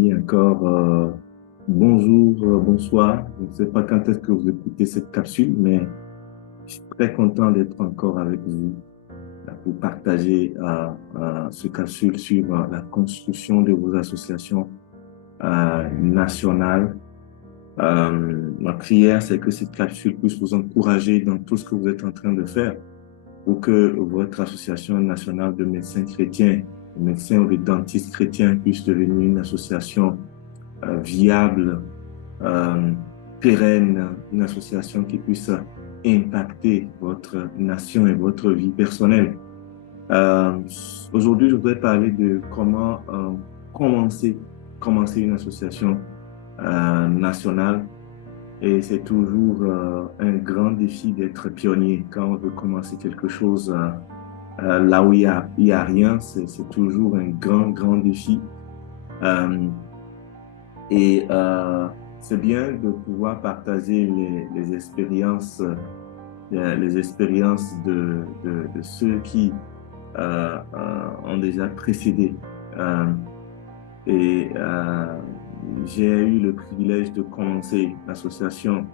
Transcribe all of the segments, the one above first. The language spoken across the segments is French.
amis, encore bonjour, bonsoir. Je ne sais pas quand est-ce que vous écoutez cette capsule, mais je suis très content d'être encore avec vous pour partager ce capsule sur la construction de vos associations nationales. Ma prière, c'est que cette capsule puisse vous encourager dans tout ce que vous êtes en train de faire pour que votre association nationale de médecins chrétiens, de médecins ou de dentistes chrétiens puisse devenir une association viable, euh, pérenne, une association qui puisse impacter votre nation et votre vie personnelle. Euh, Aujourd'hui, je voudrais parler de comment commencer, commencer une association nationale. Et c'est toujours un grand défi d'être pionnier quand on veut commencer quelque chose là où il y a rien. C'est toujours un grand défi. Euh, et c'est bien de pouvoir partager les expériences de ceux qui ont déjà précédé. Euh, et j'ai eu le privilège de commencer l'association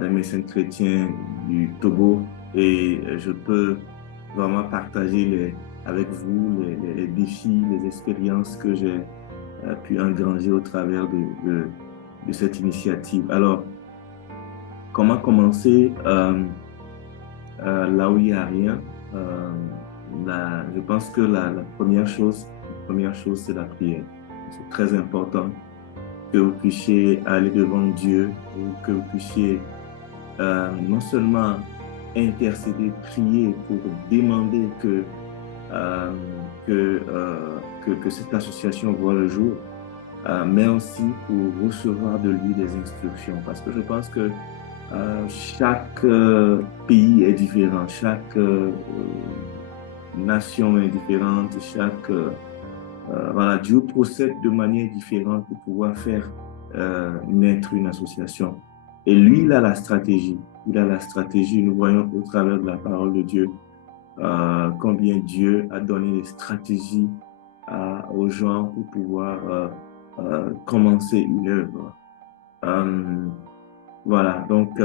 des médecins chrétiens du Togo et je peux vraiment partager avec vous les défis, les expériences que j'ai pu engranger au travers de cette initiative. Alors, comment commencer là où il n'y a rien? Je pense que la première chose, c'est la prière. C'est très important que vous puissiez aller devant Dieu, ou que vous puissiez non seulement intercéder, prier pour demander euh, que cette association voit le jour, mais aussi pour recevoir de lui des instructions. Parce que je pense que chaque pays est différent, chaque nation est différente, voilà, Dieu procède de manière différente pour pouvoir faire naître une association. Et lui, il a la stratégie. Il a la stratégie. Nous voyons au travers de la parole de Dieu combien Dieu a donné des stratégies aux gens pour pouvoir commencer une œuvre. Euh, voilà, donc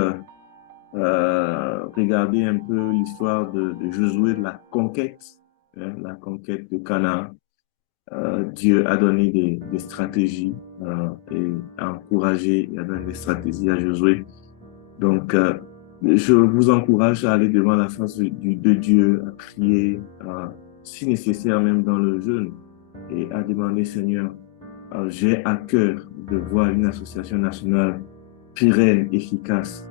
regardez un peu l'histoire de Josué, de la conquête de Canaan. Dieu a donné des stratégies et a encouragé, il a donné des stratégies à Josué. Donc, je vous encourage à aller devant la face de Dieu, à prier, si nécessaire même dans le jeûne, et à demander, Seigneur, j'ai à cœur de voir une association nationale pérenne, efficace.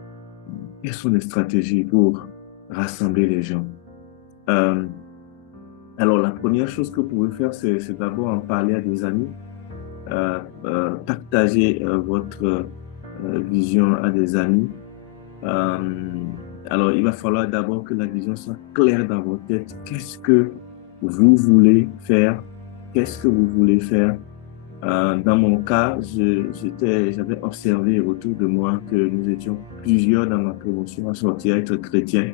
Quelles sont les stratégies pour rassembler les gens? Euh, alors, la première chose que vous pouvez faire, c'est d'abord en parler à des amis, partager votre vision à des amis. Euh, alors, il va falloir d'abord que la vision soit claire dans votre tête. Qu'est-ce que vous voulez faire? Qu'est-ce que vous voulez faire? Dans mon cas, j'avais observé autour de moi que nous étions plusieurs dans ma promotion à sortir à être chrétiens,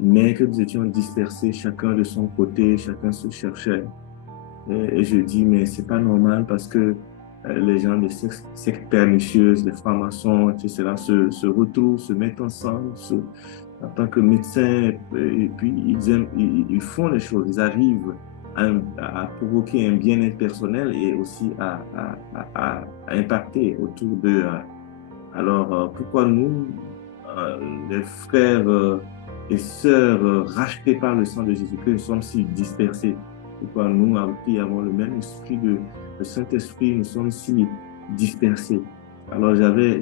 mais que nous étions dispersés, chacun de son côté, chacun se cherchait. Et je dis, mais c'est pas normal parce que les gens de sectes pernicieuses, les francs-maçons, etc., se retrouvent, se mettent ensemble en tant que médecins, et puis ils font les choses, ils arrivent à provoquer un bien-être personnel et aussi à impacter autour d'eux. Alors, pourquoi nous, les frères et sœurs rachetés par le sang de Jésus-Christ, nous sommes si dispersés? Pourquoi nous, qui avons le même esprit le Saint-Esprit, nous sommes si dispersés? Alors, j'avais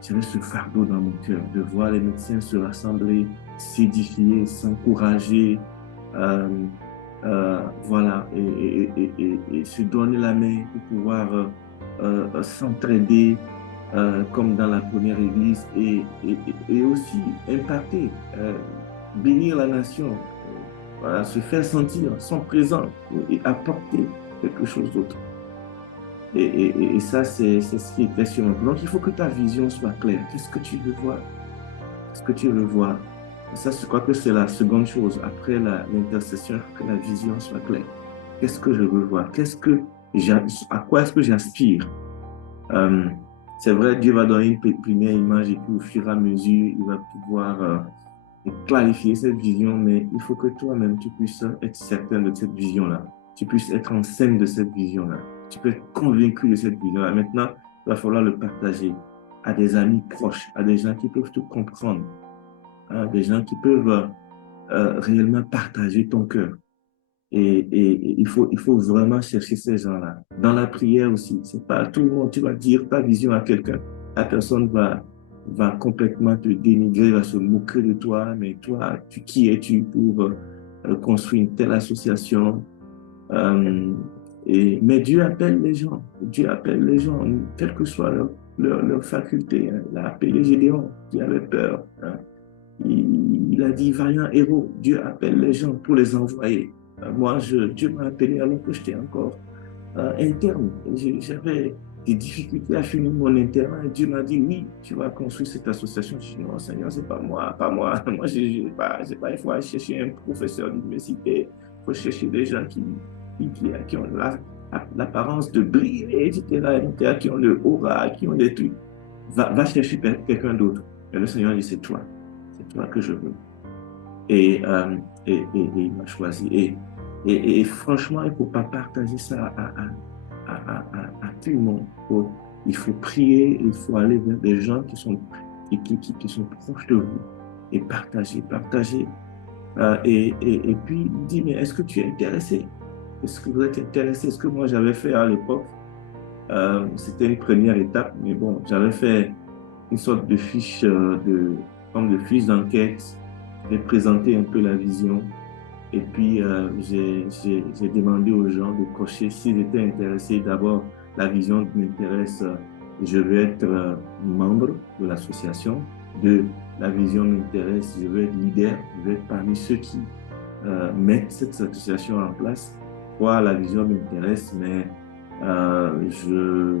ce fardeau dans mon cœur de voir les médecins se rassembler, s'édifier, s'encourager, euh, voilà, et se donner la main pour pouvoir s'entraider comme dans la première église et aussi impacter, bénir la nation, voilà, se faire sentir son présent et apporter quelque chose d'autre. Et ça, c'est ce qui est passionnant. Donc, il faut que ta vision soit claire. Qu'est-ce que tu veux voir? Qu'est-ce que tu veux voir? Et ça, je crois que c'est la seconde chose. Après l'intercession, il faut que la vision soit claire. Qu'est-ce que je veux voir? À quoi est-ce que j'aspire? Euh, c'est vrai, Dieu va donner une première image et puis au fur et à mesure, il va pouvoir clarifier cette vision, mais il faut que toi-même, tu puisses être certain de cette vision-là. Tu puisses être en scène de cette vision-là. Tu peux être convaincu de cette vision-là. Maintenant, il va falloir le partager à des amis proches, à des gens qui peuvent te comprendre, à des gens qui peuvent réellement partager ton cœur. Et il faut vraiment chercher ces gens-là. Dans la prière aussi, c'est pas tout le monde, tu vas dire ta vision à quelqu'un. La personne va complètement te dénigrer, va se moquer de toi, mais toi, qui es-tu pour construire une telle association? Euh, mais Dieu appelle les gens. Dieu appelle les gens, quelle que soit leur faculté, hein. Il a appelé Gédéon, qui avait peur, hein. Il a dit, vaillant héros, Dieu appelle les gens pour les envoyer. Moi, Dieu m'a appelé alors que j'étais encore interne. J'avais des difficultés à finir mon internat et Dieu m'a dit, oui, tu vas construire cette association. Je dis, non, Seigneur, c'est pas moi, pas moi. Moi, j'ai pas, il faut aller chercher un professeur d'université, il faut chercher des gens qui ont l'apparence de briller, etc., qui ont le aura, qui ont des trucs. Va chercher quelqu'un d'autre. Et le Seigneur dit, c'est toi que je veux. Et, et il m'a choisi. Et franchement, il ne faut pas partager ça à tout le monde. Il faut prier, il faut aller vers des gens qui sont proches de vous et partager. Et puis, dis, mais est-ce que tu es intéressé? Est-ce que vous êtes intéressé? Ce que moi j'avais fait à l'époque, c'était une première étape, mais bon, j'avais fait une sorte de fiche, comme de fiche d'enquête. J'ai présenté un peu la vision. Et puis, j'ai demandé aux gens de cocher s'ils étaient intéressés. D'abord, la vision m'intéresse, je veux être membre de l'association. Deux, la vision m'intéresse, je veux être leader, je veux être parmi ceux qui mettre cette association en place. Trois, la vision m'intéresse, mais je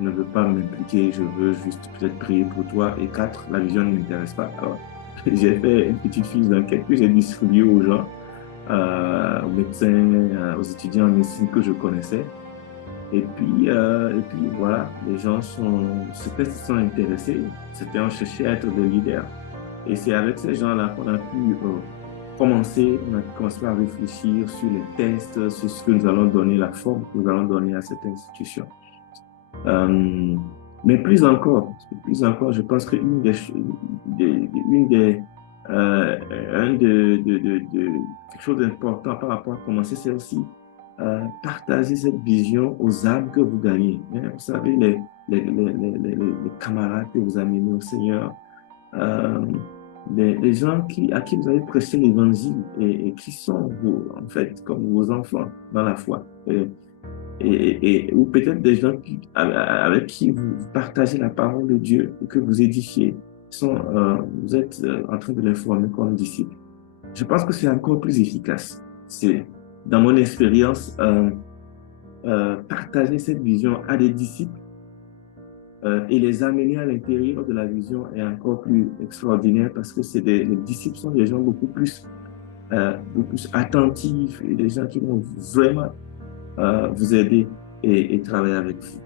ne veux pas m'impliquer, je veux juste peut-être prier pour toi. Et quatre, la vision ne m'intéresse pas. Alors, j'ai fait une petite fiche d'enquête que j'ai distribuée aux gens, aux médecins, aux étudiants en médecine que je connaissais. Et puis voilà, les gens certains se sont intéressés, c'était on cherchait à être des leaders. Et c'est avec ces gens-là qu'on a pu on a commencé à réfléchir sur les tests, sur ce que nous allons donner, la forme que nous allons donner à cette institution. Euh, mais plus encore, je pense qu'une des, une des, un quelque chose d'important par rapport à commencer, c'est aussi partager cette vision aux âmes que vous gagnez. Hein. Vous savez, les camarades que vous amenez au Seigneur, euh, les gens à qui vous avez prêché l'évangile et qui sont, en fait, comme vos enfants dans la foi. Ou peut-être des gens avec qui vous partagez la parole de Dieu et que vous édifiez, vous êtes en train de les former comme disciples. Je pense que c'est encore plus efficace. C'est, dans mon expérience, partager cette vision à des disciples et les amener à l'intérieur de la vision est encore plus extraordinaire parce que les disciples sont des gens beaucoup plus attentifs et des gens qui vont vraiment vous aider et travailler avec vous.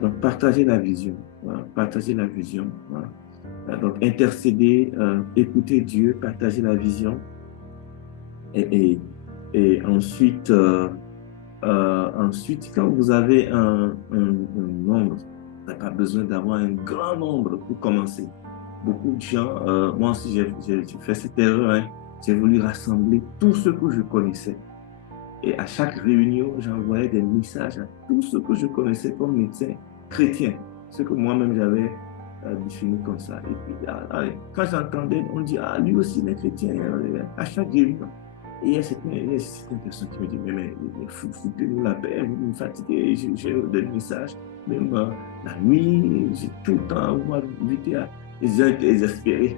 Donc, partagez la vision. Voilà, partagez la vision. Voilà. Donc, intercéder, écouter Dieu, partager la vision. Et, et, et ensuite, ensuite, quand vous avez un nombre, vous n'avez pas besoin d'avoir un grand nombre pour commencer. Beaucoup de gens, moi aussi, j'ai fait cette erreur, hein. J'ai voulu rassembler tout ce que je connaissais. Et à chaque réunion, j'envoyais des messages à tous ceux que je connaissais comme médecins chrétiens, ce que moi-même j'avais défini comme ça. Et puis, quand j'entendais, on dit, ah, lui aussi, il est chrétien, à chaque réunion. Et il y a certaines personnes qui me disent, mais foutez-nous la paix, vous me fatiguez, j'ai des messages, même la nuit, j'ai tout le temps, vous m'invitez à désespérer.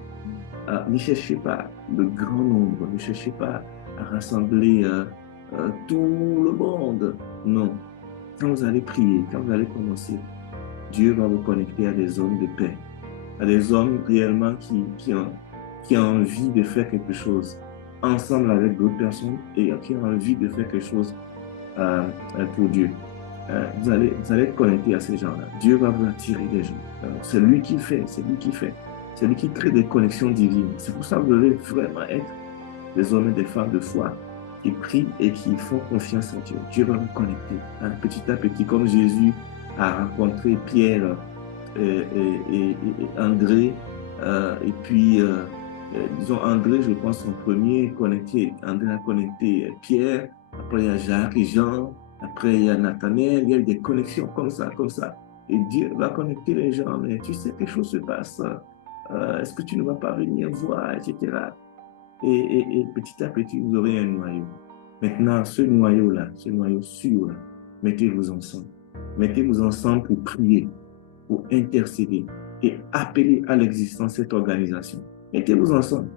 Ne cherchez pas le grand nombre, ne cherchez pas à rassembler tout le monde. Non. Quand vous allez prier, quand vous allez commencer, Dieu va vous connecter à des hommes de paix, à des hommes réellement qui ont envie de faire quelque chose ensemble avec d'autres personnes et qui ont envie de faire quelque chose pour Dieu. Vous allez être connecté à ces gens-là. Dieu va vous attirer des gens. C'est lui qui fait, c'est lui qui fait. C'est lui qui crée des connexions divines. C'est pour ça que vous devez vraiment être des hommes et des femmes de foi qui prient et qui font confiance en Dieu. Dieu va vous connecter. Petit à petit, comme Jésus a rencontré Pierre et André, et puis, disons, André, je pense, en premier connecté. André a connecté Pierre, après il y a Jacques et Jean, après il y a Nathanaël, il y a des connexions comme ça, comme ça. Et Dieu va connecter les gens, mais tu sais, quelque chose se passe. Est-ce que tu ne vas pas venir voir, etc. Et petit à petit, vous aurez un noyau. Maintenant, ce noyau-là, ce noyau sûr-là, mettez-vous ensemble. Mettez-vous ensemble pour prier, pour intercéder et appeler à l'existence cette organisation. Mettez-vous ensemble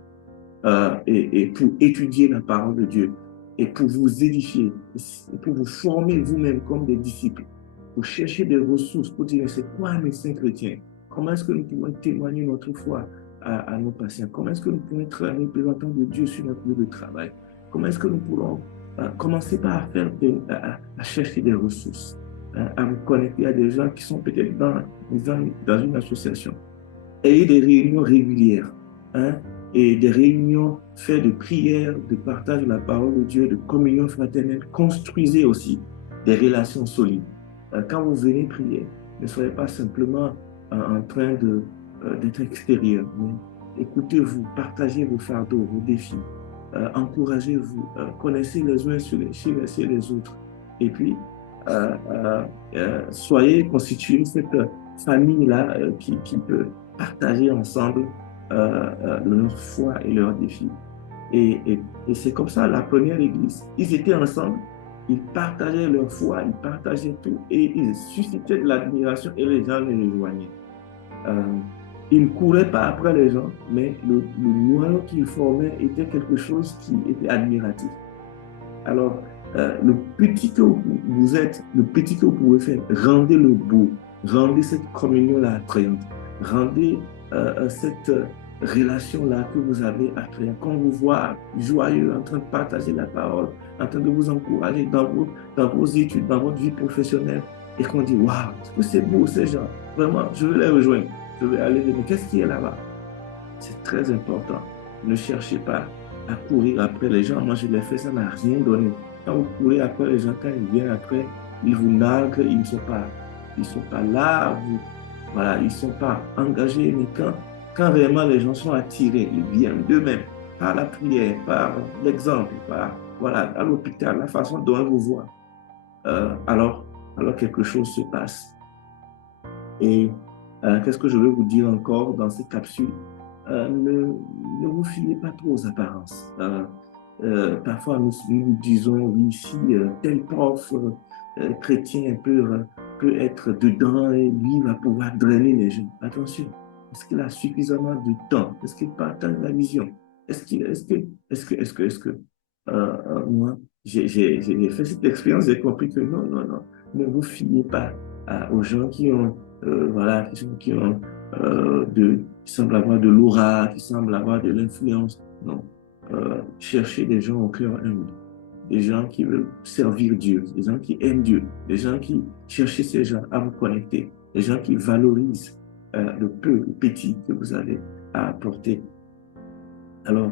et pour étudier la parole de Dieu et pour vous édifier, et pour vous former vous-même comme des disciples, pour chercher des ressources, pour dire c'est quoi un médecin chrétien? Comment est-ce que nous pouvons témoigner notre foi à nos patients? Comment est-ce que nous pouvons être un représentant de Dieu sur notre lieu de travail? Comment est-ce que nous pourrons commencer par à chercher des ressources, à vous connecter à des gens qui sont peut-être dans une association? Ayez des réunions régulières, hein, et des réunions faites de prière, de partage de la parole de Dieu, de communion fraternelle. Construisez aussi des relations solides. Quand vous venez prier, ne soyez pas simplement en train d'être extérieur, mais écoutez-vous, partagez vos fardeaux, vos défis, encouragez-vous, connaissez les uns chez les autres. Et puis, soyez constitués cette famille-là qui peut partager ensemble leur foi et leurs défis. Et c'est comme ça la première église. Ils étaient ensemble, ils partageaient leur foi, ils partageaient tout et ils suscitaient de l'admiration et les gens les rejoignaient. Ils ne couraient pas après les gens, mais le noyau qu'ils formaient était quelque chose qui était admiratif. Alors, le petit que vous êtes, le petit que vous pouvez faire, rendez-le beau, rendez cette communion-là attrayante, rendez cette relation-là que vous avez attrayante. Quand vous voit joyeux, en train de partager la parole, en train de vous encourager dans vos études, dans votre vie professionnelle, et qu'on dit, waouh, c'est beau ces gens, vraiment, je veux les rejoindre, je veux aller mais qu'est-ce qu'il y a là-bas? C'est très important. Ne cherchez pas à courir après les gens. Moi, je l'ai fait, ça n'a rien donné. Quand vous courez après les gens, quand ils viennent après, ils vous narguent, ils ne sont pas là, voilà, ils ne sont pas engagés. Mais quand vraiment les gens sont attirés, ils viennent d'eux-mêmes, par la prière, par l'exemple, par, voilà, à l'hôpital, la façon dont ils vous voient. Alors quelque chose se passe. Et qu'est-ce que je veux vous dire encore dans cette capsule? Ne vous fiez pas trop aux apparences. Parfois, nous disons, oui, si tel prof chrétien peut être dedans et lui va pouvoir drainer les gens. Attention, est-ce qu'il a suffisamment de temps? Est-ce qu'il partage la vision? Est-ce que moi, j'ai fait cette expérience, j'ai compris que non, ne vous fiez pas aux gens qui ont, voilà, qui ont qui semblent avoir de l'aura, qui semblent avoir de l'influence. Non. Cherchez des gens au cœur humble, des gens qui veulent servir Dieu, des gens qui aiment Dieu, des gens qui cherchent ces gens à vous connecter, des gens qui valorisent le peu, le petit que vous avez à apporter. Alors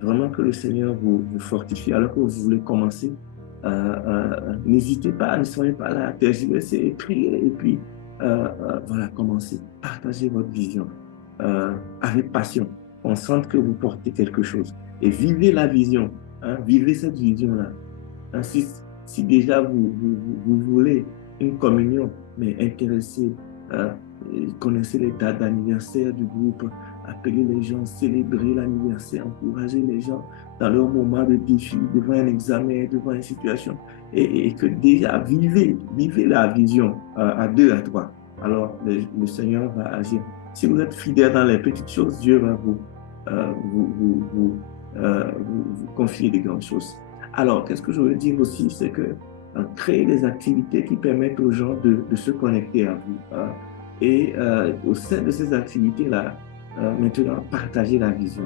vraiment que le Seigneur vous fortifie. Alors que vous voulez commencer, n'hésitez pas, ne soyez pas là à tergiverser, priez et puis voilà, commencez, partagez votre vision avec passion. On sent que vous portez quelque chose et vivez la vision, hein, vivez cette vision-là. Hein, si déjà vous voulez une communion, mais intéressez, connaissez les dates d'anniversaire du groupe, appeler les gens, célébrer l'anniversaire, encourager les gens dans leur moment de défi, devant un examen, devant une situation, et que déjà vivez la vision à deux, à trois. Alors le Seigneur va agir. Si vous êtes fidèle dans les petites choses, Dieu va vous confier des grandes choses. Alors, qu'est-ce que je veux dire aussi, c'est que créer des activités qui permettent aux gens de se connecter à vous. Et au sein de ces activités-là, maintenant, partager la vision.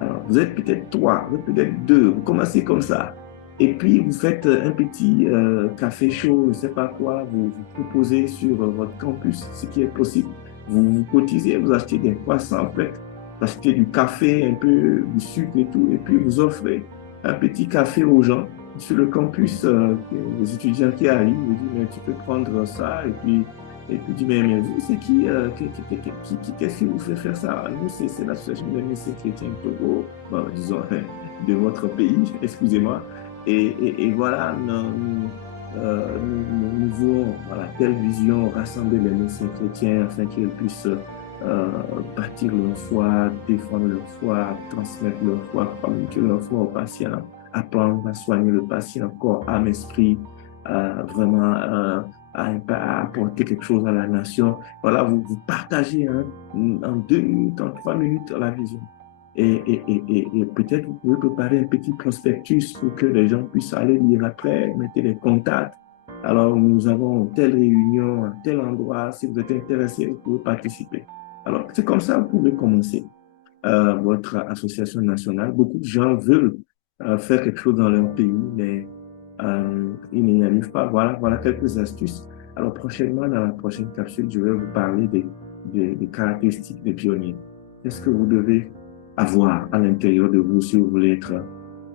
Alors, vous êtes peut-être trois, vous êtes peut-être deux, vous commencez comme ça. Et puis, vous faites un petit café chaud, je ne sais pas quoi, vous proposez sur votre campus, ce qui est possible. Vous cotisez, vous achetez des croissants, en fait, vous achetez du café, un peu du sucre et tout, et puis vous offrez un petit café aux gens sur le campus, les étudiants qui arrivent, vous disent, mais tu peux prendre ça, et puis dis, mais vous, c'est qui, qu'est-ce qui vous fait faire ça? Nous, c'est l'association des lycées chrétiens de Togo, bon, disons, de votre pays, excusez-moi. Et voilà, nous voulons, voilà, telle vision, rassembler les médecins chrétiens afin qu'ils puissent bâtir leur foi, défendre leur foi, transmettre leur foi, communiquer leur foi aux patients, apprendre à soigner le patient, corps, âme, esprit, vraiment à apporter quelque chose à la nation. Voilà, vous partagez hein, en 2 minutes, en 3 minutes la vision. Et peut-être vous pouvez préparer un petit prospectus pour que les gens puissent aller lire après, mettez les contacts. Alors, nous avons telle réunion, à tel endroit. Si vous êtes intéressé, vous pouvez participer. Alors, c'est comme ça que vous pouvez commencer votre association nationale. Beaucoup de gens veulent faire quelque chose dans leur pays, mais ils n'y arrivent pas. Voilà quelques astuces. Alors, prochainement, dans la prochaine capsule, je vais vous parler des caractéristiques des pionniers. Qu'est-ce que vous devez avoir à l'intérieur de vous si vous voulez être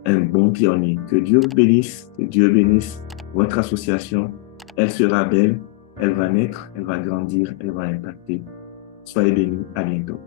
un bon pionnier? Que Dieu bénisse votre association. Elle sera belle, elle va naître, elle va grandir, elle va impacter. Soyez bénis, à bientôt.